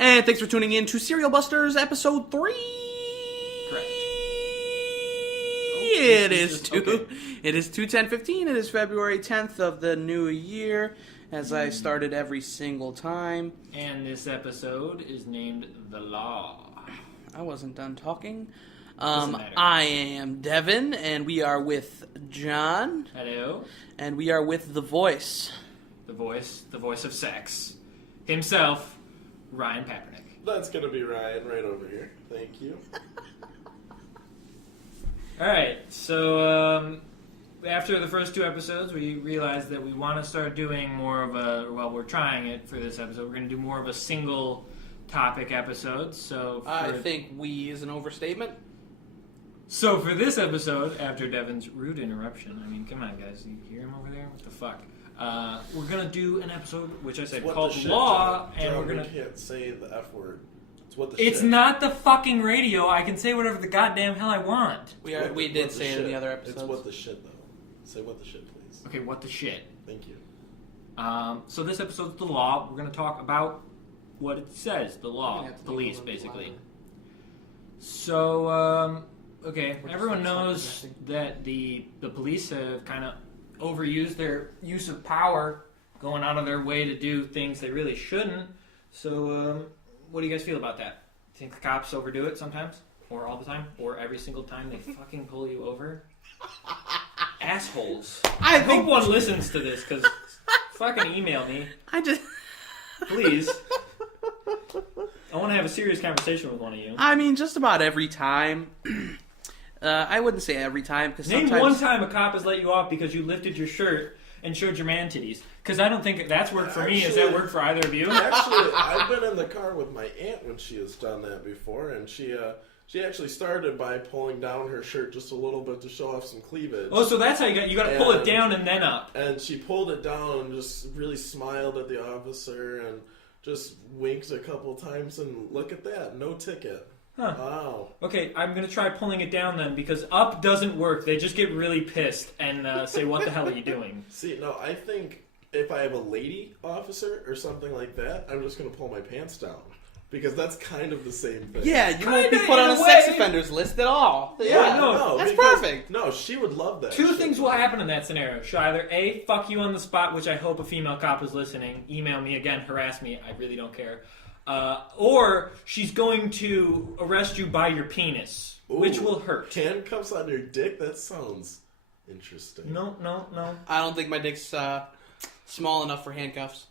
And thanks for tuning in to Serial Busters episode 3. Correct. It is 2/10/15. It is February 10th of the new year, as I started every single time. And this episode is named The Law. I wasn't done talking. Doesn't matter. I am Devin, and we are with John. Hello. And we are with the voice. The voice of sex. Himself, Ryan Papernick. That's going to be Ryan right over here. Thank you. Alright, so after the first two episodes, we realized that we want to start doing more of a, well, we're trying it for this episode, we're going to do more of a single topic episode, so... I think we is an overstatement. So for this episode, after Devin's rude interruption, I mean, come on guys, you hear him over there? What the fuck? We're going to do an episode, which I said called Law, and we're going to... can't say the F word. It's what the shit. It's not the fucking radio. I can say whatever the goddamn hell I want. We did say it in the other episodes. It's what the shit, though. Say what the shit, please. Okay, what the shit. Thank you. So this episode's the law. We're going to talk about what it says, the law, the police, basically. So, okay, everyone knows that the police have kind of overused their use of power, going out of their way to do things they really shouldn't. So, what do you guys feel about that? Think the cops overdo it sometimes? Or all the time? Or every single time they fucking pull you over? Assholes. I hope one listens to this, because fucking email me. Please. I want to have a serious conversation with one of you. I mean, just about every time. I wouldn't say every time, because Name sometimes... one time a cop has let you off because you lifted your shirt and showed your man titties. Because I don't think that's worked for me. Has that worked for either of you? Actually, I've been in the car with my aunt when she has done that before, and she actually started by pulling down her shirt just a little bit to show off some cleavage. Oh, so that's how you got to pull it down and then up. And she pulled it down and just really smiled at the officer and just winked a couple times, and look at that, no ticket. Huh. Wow. Okay, I'm going to try pulling it down then, because up doesn't work. They just get really pissed and say, what the hell are you doing? See, no, I think if I have a lady officer or something like that, I'm just going to pull my pants down. Because that's kind of the same thing. Yeah, you won't be put on a sex offenders list at all. Yeah, no, that's perfect. No, she would love that. Two things will happen in that scenario. She'll either A, fuck you on the spot, which I hope a female cop is listening, email me again, harass me, I really don't care. Or she's going to arrest you by your penis, which will hurt. Handcuffs on your dick? That sounds interesting. No. I don't think my dick's small enough for handcuffs.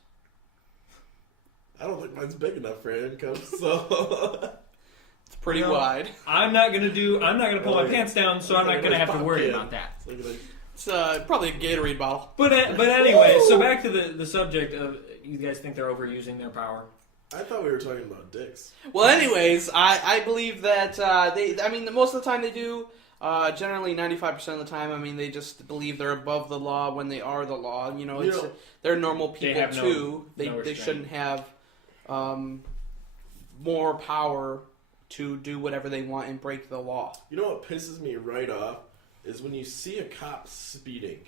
I don't think mine's big enough for handcuffs, so... It's pretty wide. I'm not gonna pull my pants down, so I'm not gonna have to worry about that. It's probably a Gatorade bottle. But anyway, so back to the subject of, you guys think they're overusing their power? I thought we were talking about dicks. Well, anyways, I believe that most of the time they do. Generally, 95% of the time, I mean, they just believe they're above the law when they are the law. They're normal people too. They shouldn't have more power to do whatever they want and break the law. You know what pisses me right off is when you see a cop speeding.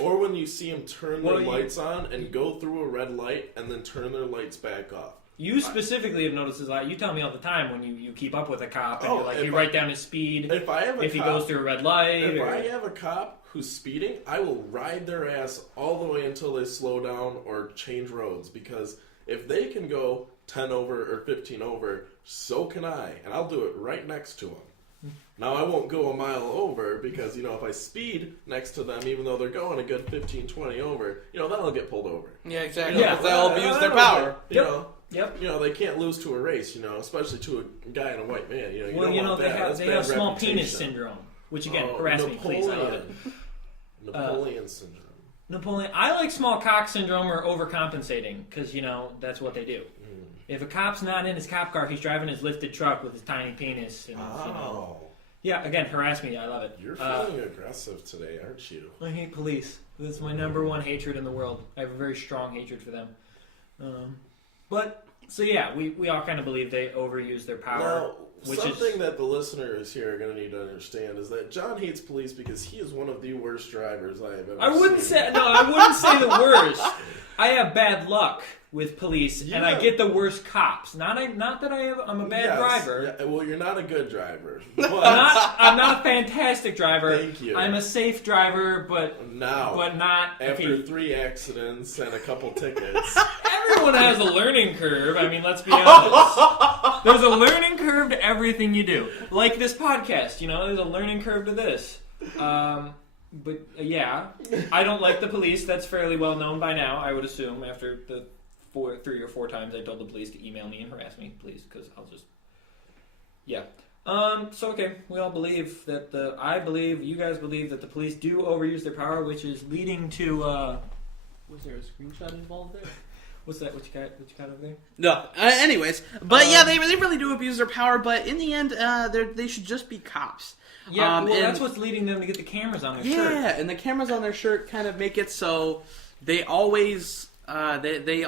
Or when you see them turn their lights on and go through a red light and then turn their lights back off. You specifically have noticed this a lot. You tell me all the time when you keep up with a cop and you're like, you write down his speed. If he goes through a red light. If I have a cop who's speeding, I will ride their ass all the way until they slow down or change roads. Because if they can go 10 over or 15 over, so can I. And I'll do it right next to them. Now, I won't go a mile over because, if I speed next to them, even though they're going a good 15, 20 over, then I'll get pulled over. Yeah, exactly. They'll abuse their power. Yep. They can't lose to a race, especially to a guy and a white man. They have small penis syndrome, which again, harass me, please. I love it. Napoleon syndrome. I like small cock syndrome or overcompensating because that's what they do. If a cop's not in his cop car, he's driving his lifted truck with his tiny penis. And, yeah, again, harass me. I love it. You're feeling aggressive today, aren't you? I hate police. That's my number one hatred in the world. I have a very strong hatred for them. We all kind of believe they overuse their power. Now, something that the listeners here are going to need to understand is that John hates police because he is one of the worst drivers I have ever seen. I wouldn't say the worst. I have bad luck. with police, and I get the worst cops. Not that I'm a bad driver. Yeah, well, you're not a good driver. But I'm not a fantastic driver. Thank you. I'm a safe driver, but not after 3 accidents and a couple tickets. Everyone has a learning curve. I mean, let's be honest. There's a learning curve to everything you do. Like this podcast, there's a learning curve to this. But yeah, I don't like the police. That's fairly well known by now, I would assume, after the 3 or 4 times I told the police to email me and harass me, please, because I'll just... Yeah. So, okay, we all believe that you guys believe that the police do overuse their power, which is leading to, was there a screenshot involved there? What's that? What you got over there? No. Anyways, but yeah, they really do abuse their power, but in the end, they should just be cops. Yeah, that's what's leading them to get the cameras on their shirt. Yeah, and the cameras on their shirt kind of make it so they always... they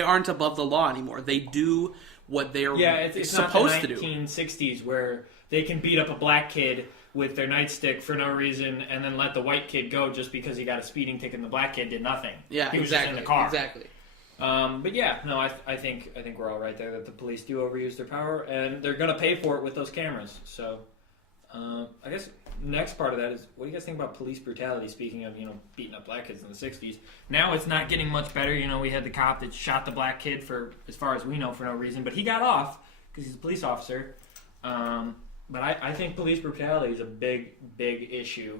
aren't above the law anymore. They do what they're it's supposed not the to do. 1960s where they can beat up a black kid with their nightstick for no reason and then let the white kid go just because he got a speeding ticket and the black kid did nothing. Yeah, he was exactly. just in the car. Exactly. But yeah, no, I think we're all right there that the police do overuse their power and they're gonna pay for it with those cameras. So I guess next part of that is, what do you guys think about police brutality? Speaking of, beating up black kids in the 60s. Now it's not getting much better. We had the cop that shot the black kid for, as far as we know, for no reason. But he got off because he's a police officer. But I think police brutality is a big issue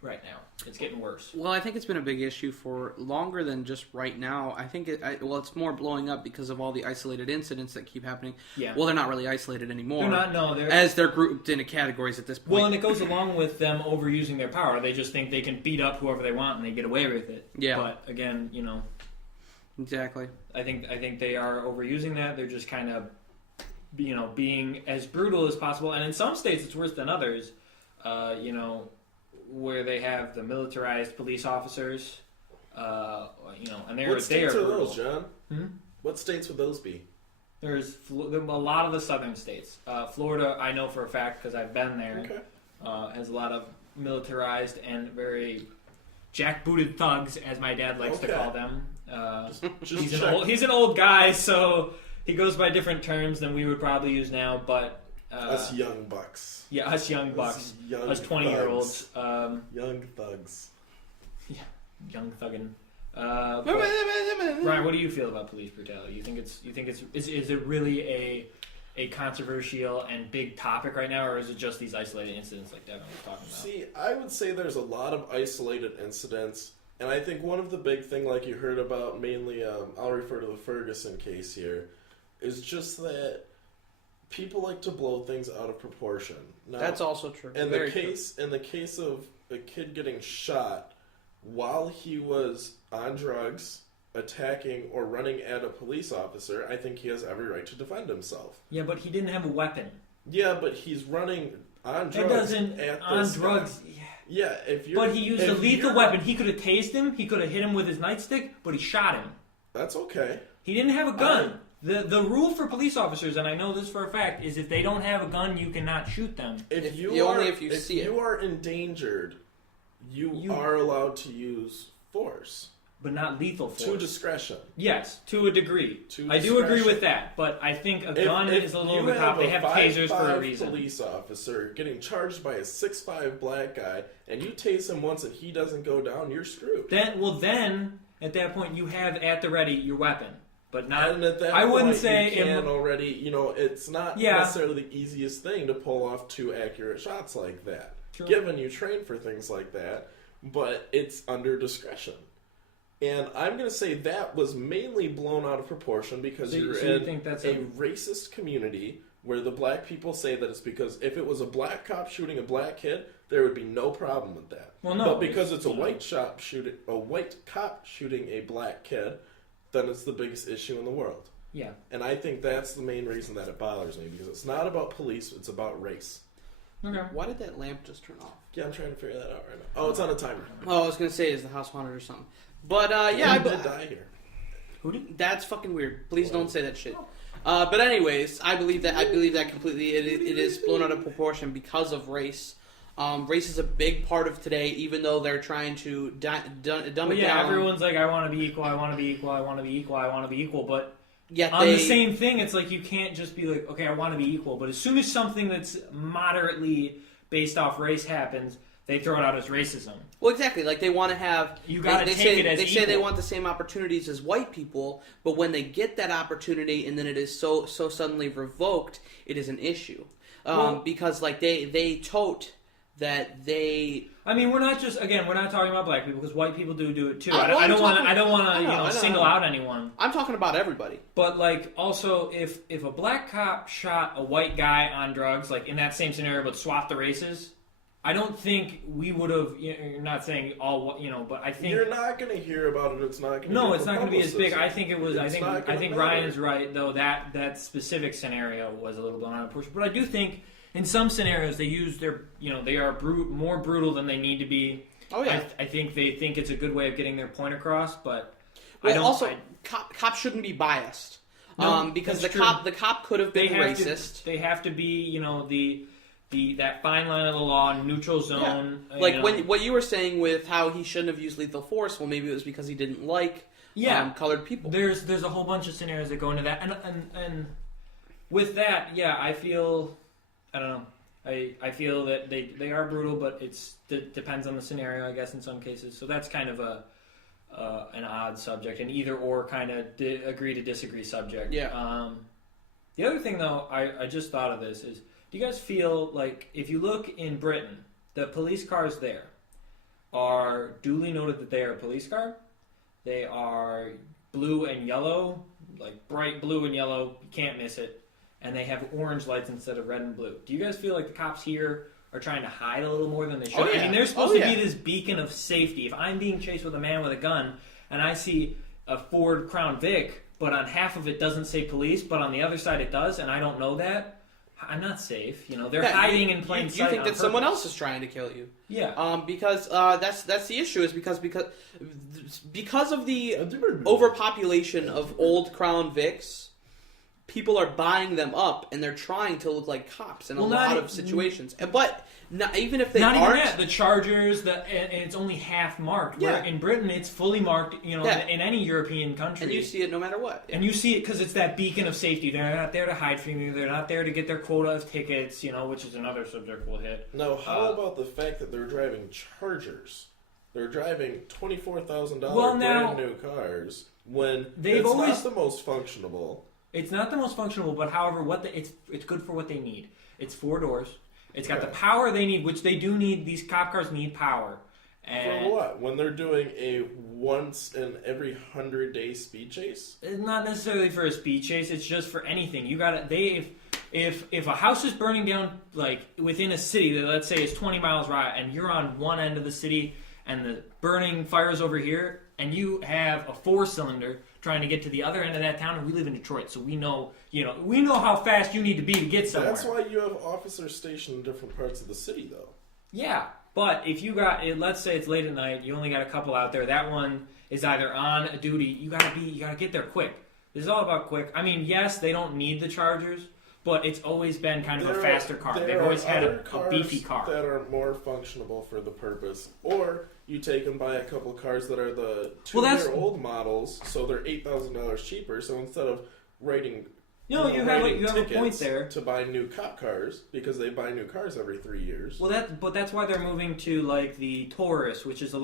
right now. It's getting worse. Well, I think it's been a big issue for longer than just right now. I think it's more blowing up because of all the isolated incidents that keep happening. Yeah. Well, they're not really isolated anymore. They're not, no. As they're grouped into categories at this point. Well, and it goes along with them overusing their power. They just think they can beat up whoever they want and they get away with it. Yeah. But again, Exactly. I think they are overusing that. They're just kind of, being as brutal as possible. And in some states, it's worse than others. Where they have the militarized police officers, and what states are those, John? Hmm? What states would those be? There's a lot of the southern states. Florida, I know for a fact because I've been there. Okay. Has a lot of militarized and very jackbooted thugs, as my dad likes to call them. He's an old guy, so he goes by different terms than we would probably use now, but... us young bucks. Yeah, us young bucks. Us 20-year-olds. Young thugs. Yeah, young thuggin'. Ryan, what do you feel about police brutality? You think is it really a controversial and big topic right now, or is it just these isolated incidents like Devin was talking about? See, I would say there's a lot of isolated incidents, and I think one of the big thing, like you heard about, mainly, I'll refer to the Ferguson case here, is just that people like to blow things out of proportion. Now, that's also true. In the case of a kid getting shot while he was on drugs, attacking or running at a police officer, I think he has every right to defend himself. Yeah, but he didn't have a weapon. Yeah, but he's running on drugs. It doesn't on drugs. Yeah, but he used a lethal weapon. He could have tased him. He could have hit him with his nightstick, but he shot him. That's okay. He didn't have a gun. The rule for police officers, and I know this for a fact, is if they don't have a gun, you cannot shoot them. If you are endangered, you are allowed to use force. But not lethal force. To discretion. Yes, to a degree. I do agree with that, but I think a gun is a little over the top. They have tasers for a reason. If you have a 5'5" police officer getting charged by a 6'5" black guy, and you tase him once and he doesn't go down, you're screwed. Then, at that point, you have at the ready your weapon. But not. And at that I wouldn't point, say you can already. It's not necessarily the easiest thing to pull off 2 accurate shots like that. True. Given you train for things like that, but it's under discretion. And I'm going to say that was mainly blown out of proportion because you're in a racist community where the black people say that it's because if it was a black cop shooting a black kid, there would be no problem with that. Well, no, but because it's a white cop shooting a black kid, then it's the biggest issue in the world. Yeah. And I think that's the main reason that it bothers me, because it's not about police, it's about race. Okay. Why did that lamp just turn off? Yeah, I'm trying to figure that out right now. Oh, it's on a timer. Well, I was going to say, is the house haunted or something? But, I did die here. Who did? That's fucking weird. Please don't say that shit. But anyways, I believe that completely. It is blown out of proportion because of race. Race is a big part of today, even though they're trying to dumb it down. Everyone's like, I want to be equal, I want to be equal, I want to be equal, I want to be equal, but yet on the same thing, it's like you can't just be like, okay, I want to be equal, but as soon as something that's moderately based off race happens, they throw it out as racism. Well, exactly. Like they want to have. You got to take it as They equal. say they want the same opportunities as white people, but when they get that opportunity and then it is so suddenly revoked, it is an issue. Because like they tote that they. I mean, we're not talking about black people because white people do it too. I don't want to single out anyone. I'm talking about everybody. But like also, if a black cop shot a white guy on drugs, like in that same scenario, but swapped the races. I don't think we would have. You're not saying all, but I think you're not going to hear about it. It's not going to. No, it's not going to be as big. I think it was. I think matter. Ryan is right though. That specific scenario was a little bit on a push, but I do think in some scenarios they use their. They are more brutal than they need to be. Oh yeah. I think they think it's a good way of getting their point across, but cops shouldn't be biased. No, because the cop could have been racist. They have to be, that fine line of the law, neutral zone. Yeah. Like what you were saying with how he shouldn't have used lethal force. Well, maybe it was because he didn't like colored people. There's a whole bunch of scenarios that go into that, and with that, I feel I don't know. I feel that they are brutal, but it depends on the scenario, I guess, in some cases. So that's kind of an odd subject, an either or kind of agree to disagree subject. Yeah. The other thing, though, I just thought of this is. Do you guys feel like if you look in Britain, the police cars there are duly noted that they are a police car? They are blue and yellow, like bright blue and yellow, you can't miss it. And they have orange lights instead of red and blue. Do you guys feel like the cops here are trying to hide a little more than they should? Oh, yeah. I mean, they're supposed to be this beacon of safety. If I'm being chased with a man with a gun and I see a Ford Crown Vic, but on half of it doesn't say police, but on the other side it does, and I don't know that, I'm not safe. They're hiding in plain sight. You think that someone else is trying to kill you? Yeah. Because that's the issue. Is because of the overpopulation of old Crown Vics, people are buying them up and they're trying to look like cops in a lot of situations. But even if they aren't, even that, the Chargers, and it's only half marked. Where in Britain, it's fully marked. In any European country, and you see it no matter what. And you see it because it's that beacon of safety. They're not there to hide from you. They're not there to get their quota of tickets. Which is another subject we'll hit. Now, how about the fact that they're driving Chargers? They're driving $24,000 brand new cars when it's not the most functional. It's not the most functional, but however, it's good for what they need. It's 4 doors. It's got the power they need, which they do need. These cop cars need power. And for what? When they're doing a once in every 100-day speed chase? It's not necessarily for a speed chase. It's just for anything. You gotta. If a house is burning down like within a city that let's say is 20 miles wide, and you're on one end of the city, and the burning fire's over here, and you have a 4-cylinder trying to get to the other end of that town, and we live in Detroit, so we know how fast you need to be to get somewhere. That's why you have officers stationed in different parts of the city, though. Yeah, but if you got, let's say it's late at night, you only got a couple out there. That one is either on a duty. You gotta get there quick. This is all about quick. I mean, yes, they don't need the Chargers, but it's always been kind of a faster car. They've always had a beefy car that are more functional for the purpose, or you take and buy a couple cars that are the 2-year-old models, so they're $8,000 cheaper. So instead of writing, you have a point there to buy new cop cars because they buy new cars every 3 years. Well, that's why they're moving to like the Taurus, which is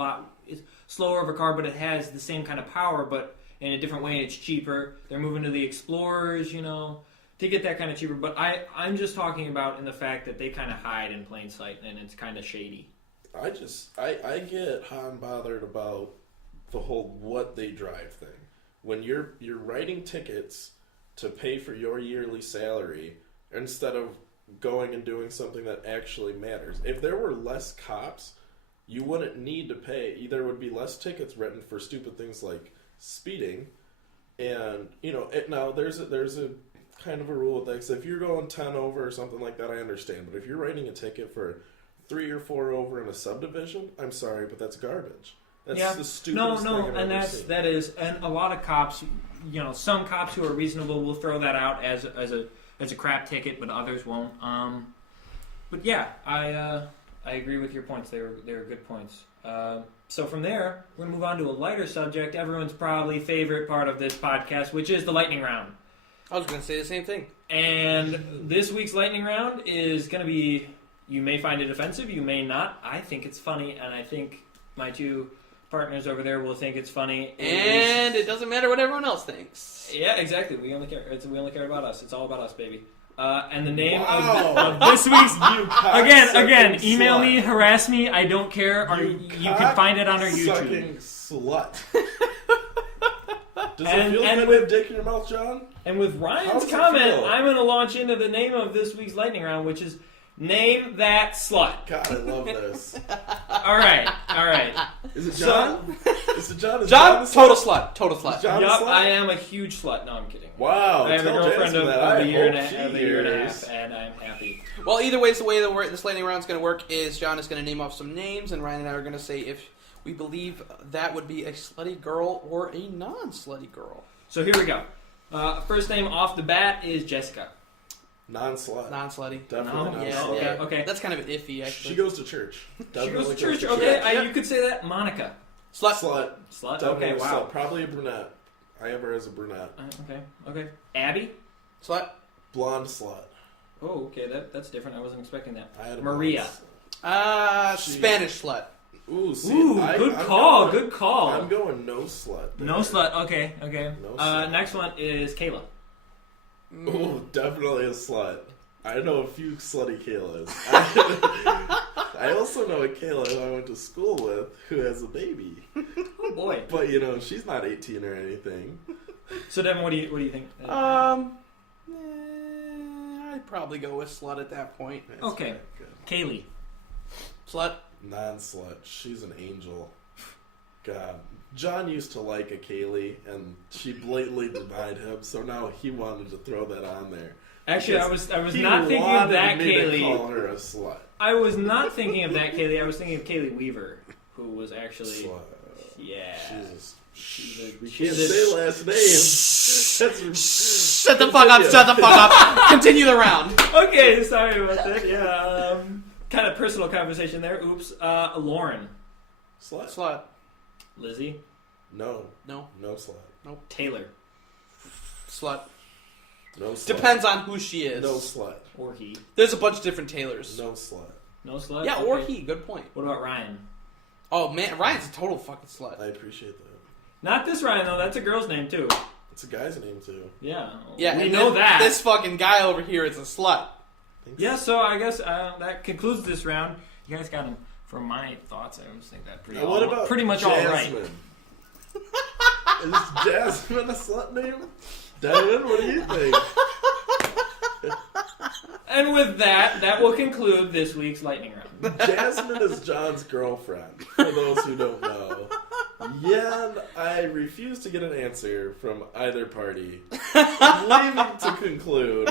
it's slower of a car, but it has the same kind of power, but in a different way. It's cheaper. They're moving to the Explorers, to get that kind of cheaper. But I'm just talking about in the fact that they kind of hide in plain sight, and it's kind of shady. I get hot and bothered about the whole what they drive thing. When you're writing tickets to pay for your yearly salary instead of going and doing something that actually matters. If there were less cops, you wouldn't need to pay. There would be less tickets written for stupid things like speeding. And now there's a kind of a rule with that. So if you're going 10 over or something like that, I understand. But if you're writing a ticket for 3 or 4 over in a subdivision, I'm sorry, but that's garbage. That's the stupidest thing I've ever seen. That is, and a lot of cops, some cops who are reasonable will throw that out as a crap ticket, but others won't. But yeah, I agree with your points. They were good points. So from there, we're going to move on to a lighter subject, everyone's probably favorite part of this podcast, which is the lightning round. I was going to say the same thing. And this week's lightning round is going to be, you may find it offensive, you may not. I think it's funny, and I think my two partners over there will think it's funny. And it doesn't matter what everyone else thinks. Yeah, exactly. We only care about us. It's all about us, baby. And the name of this week's again, email me, harass me. I don't care. You can find it on our YouTube. Slut. Does it feel good to have dick in your mouth, John? And with Ryan's comment, I'm going to launch into the name of this week's lightning round, which is Name That Slut. God, I love this. All right. Is it John? Is it John? John, total slut. Yup, I am a huge slut. No, I'm kidding. Wow. I have a girlfriend of a year and a half, and I'm happy. Well, either way, the way this lightning round is going to work is John is going to name off some names, and Ryan and I are going to say if we believe that would be a slutty girl or a non-slutty girl. So here we go. First name off the bat is Jessica. Non-slut. Non-slutty. Definitely non-slut. Yeah. Okay. That's kind of iffy, actually. She goes to church. She goes to church. Okay, you could say that. Monica. Slut. Definitely Okay, wow. Slut. Probably a brunette. I have her as a brunette. Okay. Abby. Slut. Blonde slut. Oh, okay. That's different. I wasn't expecting that. I had a Maria. Spanish slut. Ooh, good call. Good call. I'm going no slut. No slut. Okay. No slut. Next one is Kayla. Oh, definitely a slut. I know a few slutty Kaylas. I also know a Kayla who I went to school with who has a baby. Oh boy! But she's not 18 or anything. So Devin, what do you think? I'd probably go with slut at that point. That's okay. Kaylee. Slut. Non-slut. She's an angel. God. John used to like a Kaylee, and she blatantly denied him, so now he wanted to throw that on there. Actually, I was not thinking of that Kaylee. To call her a slut. I was not thinking of that Kaylee. I was thinking of Kaylee Weaver, who was actually slut. Yeah. We can't say last names. Shut the fuck up. Continue the round. Okay, sorry about that. Yeah, kind of personal conversation there. Oops. Lauren. Slut. Lizzie. No. No slut. Nope. Taylor. Slut. No slut. Depends on who she is. No slut. Or he. There's a bunch of different Taylors. No slut. No slut? Yeah, okay. or he. Good point. What about Ryan? Oh, man. Ryan's a total fucking slut. I appreciate that. Not this Ryan, though. That's a girl's name, too. It's a guy's name, too. Yeah. Yeah, we know that. This fucking guy over here is a slut. Yeah, so I guess that concludes this round. You guys got him. For my thoughts, I always think that pretty much Jasmine? all right. Is Jasmine a slut name? Devin, what do you think? And with that will conclude this week's lightning round. Jasmine is John's girlfriend, for those who don't know. Yeah, and I refuse to get an answer from either party, leaving to conclude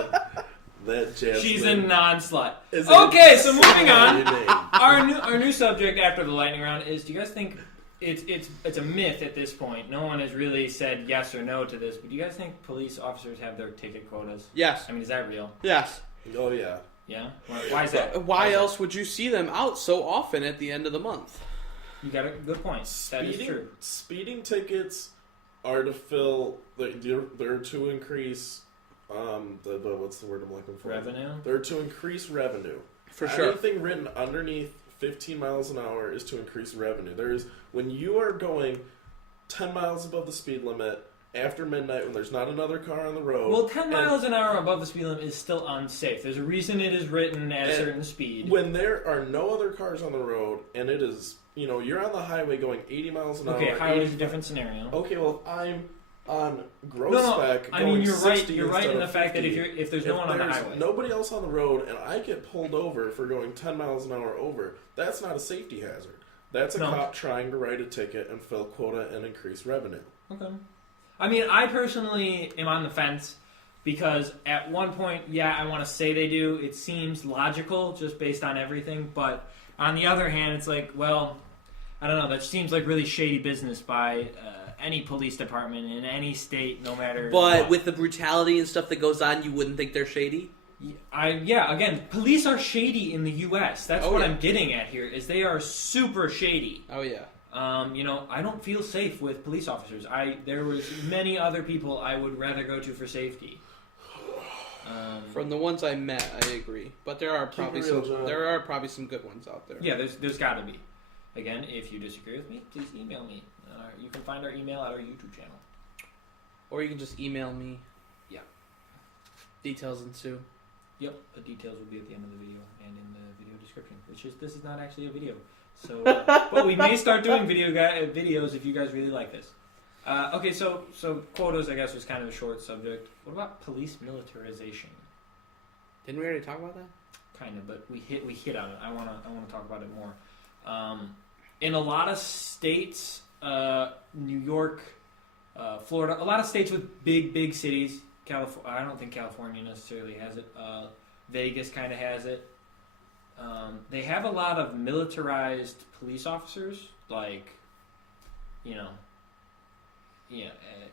that Jasmine she's a non-slut. Okay, so moving on. Our new subject after the lightning round is: do you guys think it's a myth at this point? No one has really said yes or no to this, but do you guys think police officers have their ticket quotas? Yes. I mean, is that real? Yes. Oh yeah. Yeah. Why is that? Why else would you see them out so often at the end of the month? You got a good point. That is true. Speeding tickets are to fill. They're to increase. What's the word I'm looking for? Revenue? They're to increase revenue. For sure. Anything written underneath 15 miles an hour is to increase revenue. When you are going 10 miles above the speed limit after midnight when there's not another car on the road. Well, 10 miles an hour above the speed limit is still unsafe. There's a reason it is written at a certain speed. When there are no other cars on the road and it is, you're on the highway going 80 miles an hour. Okay, highway is a different scenario. Okay, well, if I'm on gross spec. I mean, you're right. You're right in the fact that if there's no one on the highway, nobody else on the road, and I get pulled over for going 10 miles an hour over, that's not a safety hazard. That's a cop trying to write a ticket and fill quota and increase revenue. Okay. I mean, I personally am on the fence because at one point, I want to say they do. It seems logical just based on everything, but on the other hand, it's like, well, I don't know. That seems like really shady business by any police department in any state, no matter But what. with the brutality and stuff that goes on, you wouldn't think they're shady? Again, police are shady in the U.S. That's what yeah. I'm getting at here, is they are super shady. Oh, yeah. I don't feel safe with police officers. There was many other people I would rather go to for safety. From the ones I met, I agree. But there are probably some good ones out there. Yeah, there's got to be. Again, if you disagree with me, please email me. You can find our email at our YouTube channel. Or you can just email me. Yeah. Details ensue. Yep, the details will be at the end of the video and in the video description. This is not actually a video, so but we may start doing videos if you guys really like this. Okay, so quotas, I guess, was kind of a short subject. What about police militarization? Didn't we already talk about that? Kind of, but we hit on it. I wanna talk about it more. In a lot of states, New York, Florida, a lot of states with big cities. I don't think California necessarily has it. Vegas kind of has it. They have a lot of militarized police officers, like,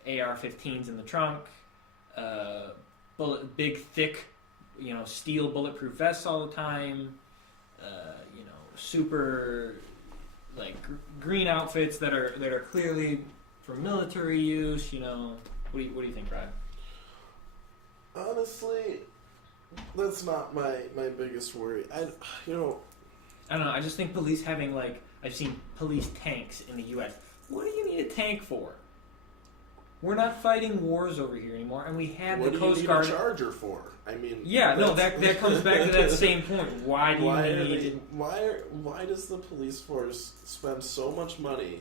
AR-15s in the trunk, big, thick, steel bulletproof vests all the time, super, like, green outfits that are clearly for military use. What do you think, Ryan? Honestly, that's not my biggest worry. I don't know. I just think police having, like, I've seen police tanks in the U.S. What do you need a tank for? We're not fighting wars over here anymore, and we had the Coast Guard. What do you need a Charger for? I mean, that comes back to that same point. Why do you need? Why does the police force spend so much money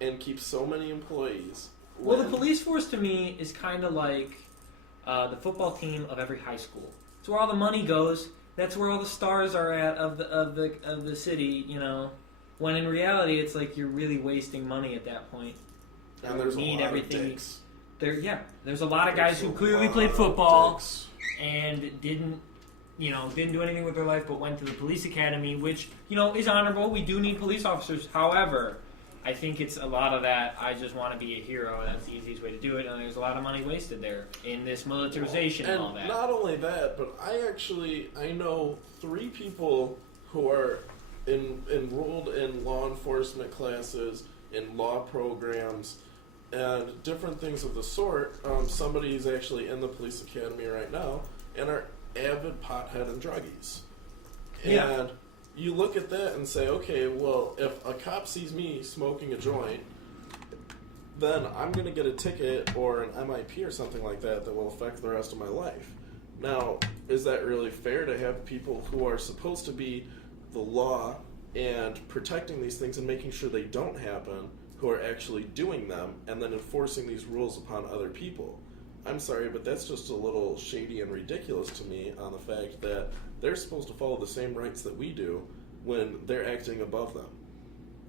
and keep so many employees? Well, the police force to me is kind of like the football team of every high school. It's where all the money goes. That's where all the stars are at of the city. When in reality, it's like you're really wasting money at that point. And there's a lot of dicks. There's a lot of guys who clearly played football and didn't do anything with their life, but went to the police academy, which is honorable. We do need police officers. However, I think it's a lot of that. I just want to be a hero. That's the easiest way to do it. And there's a lot of money wasted there in this militarization and all that. Not only that, but I know 3 people who are enrolled in law enforcement classes, in law programs, and different things of the sort. Somebody's actually in the police academy right now and are avid pothead and druggies. And you look at that and say, okay, well, if a cop sees me smoking a joint, then I'm going to get a ticket or an MIP or something like that will affect the rest of my life. Now, is that really fair to have people who are supposed to be the law and protecting these things and making sure they don't happen, who are actually doing them and then enforcing these rules upon other people? I'm sorry, but that's just a little shady and ridiculous to me on the fact that they're supposed to follow the same rights that we do when they're acting above them.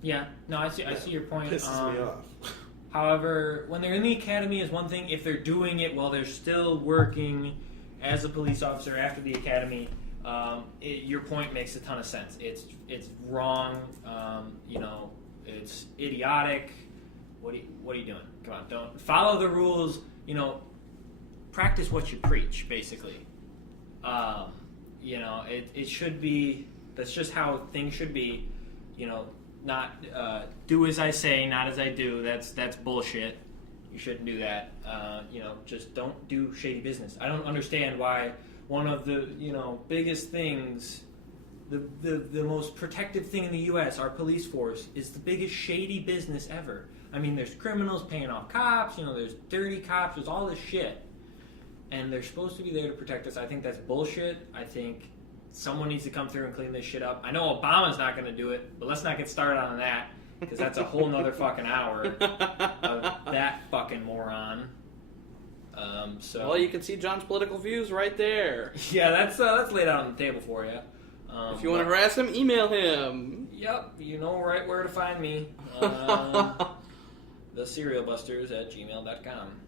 Yeah, no, I see your point. Pisses me off. However, when they're in the academy is one thing. If they're doing it while they're still working as a police officer after the academy, your point makes a ton of sense. It's wrong. It's idiotic. What are you doing? Come on, don't follow the rules. Practice what you preach, basically. It should be. That's just how things should be. Not do as I say, not as I do. That's bullshit. You shouldn't do that. Just don't do shady business. I don't understand why one of the biggest things, the most protective thing in the U.S., our police force, is the biggest shady business ever. I mean, there's criminals paying off cops. There's dirty cops. There's all this shit. And they're supposed to be there to protect us. I think that's bullshit. I think someone needs to come through and clean this shit up. I know Obama's not going to do it, but let's not get started on that, because that's a whole nother fucking hour of that fucking moron. Well, you can see John's political views right there. Yeah, that's laid out on the table for you. If you want to harass him, email him. Yep, you know right where to find me. theserialbusters@gmail.com.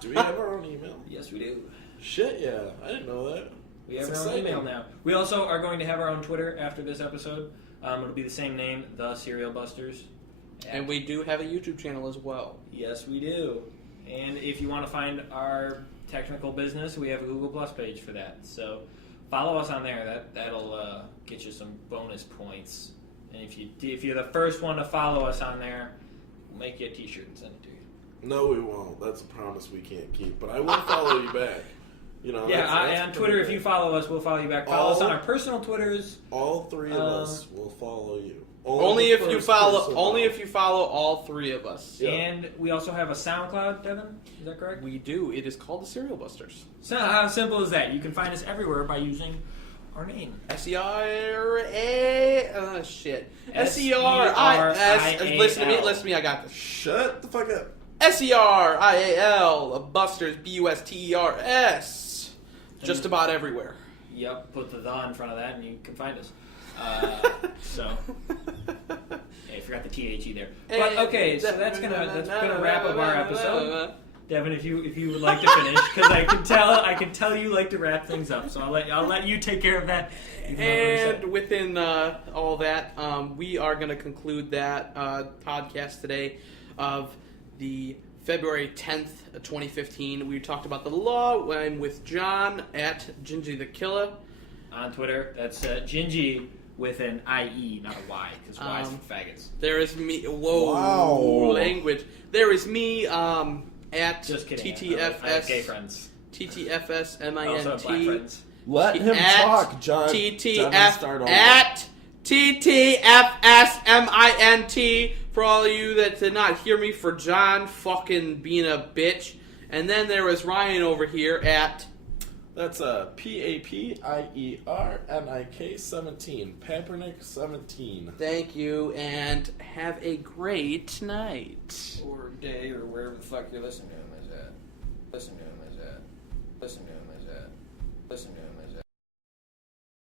Do we have our own email? Yes, we do. Shit, yeah. I didn't know that. We have our own email now. We also are going to have our own Twitter after this episode. It'll be the same name, The Serial Busters. And we do have a YouTube channel as well. Yes, we do. And if you want to find our technical business, we have a Google Plus page for that. So follow us on there. That'll get you some bonus points. And if you're the first one to follow us on there, we'll make you a T-shirt and send it to you. No, we won't. That's a promise we can't keep. But I will follow you back. You know. Yeah, that's on Twitter, if you follow us, we'll follow you back. Follow us on our personal Twitters. All three of us will follow you. Only if you follow all three of us. Yeah. And we also have a SoundCloud, Devin. Is that correct? We do. It is called the Serial Busters. So how simple is that? You can find us everywhere by using our name. S-E-R-A... shit. S-E-R-I-A-L. Listen to me, I got this. Shut the fuck up. S-E-R-I-A-L. Busters, B-U-S-T-E-R-S. Just about everywhere. Yep, put the in front of that and you can find us. So, yeah, I forgot the T-H-E there. But okay, so that's gonna wrap up our episode. Devin, if you would like to finish, because I can tell you like to wrap things up. So I'll let you take care of that. And within all that, we are going to conclude that podcast today of the February 10th, 2015. We talked about the law. I'm with John at Gingy the Killer. On Twitter, that's Gingy with an I-E, not a Y, because Y is for faggots. There is me. Whoa. Wow. Language. There is me at Just kidding. TTFS. I have gay friends. TTFS I also have black MINT. friends. Let him talk, John. At TTFS for all of you that did not hear me for John fucking being a bitch. And then there was Ryan over here at... That's PAPIERNIK 17. Pampernick 17. Thank you, and have a great night. Or day, or wherever the fuck you're listening to him is at. Listen to him is at.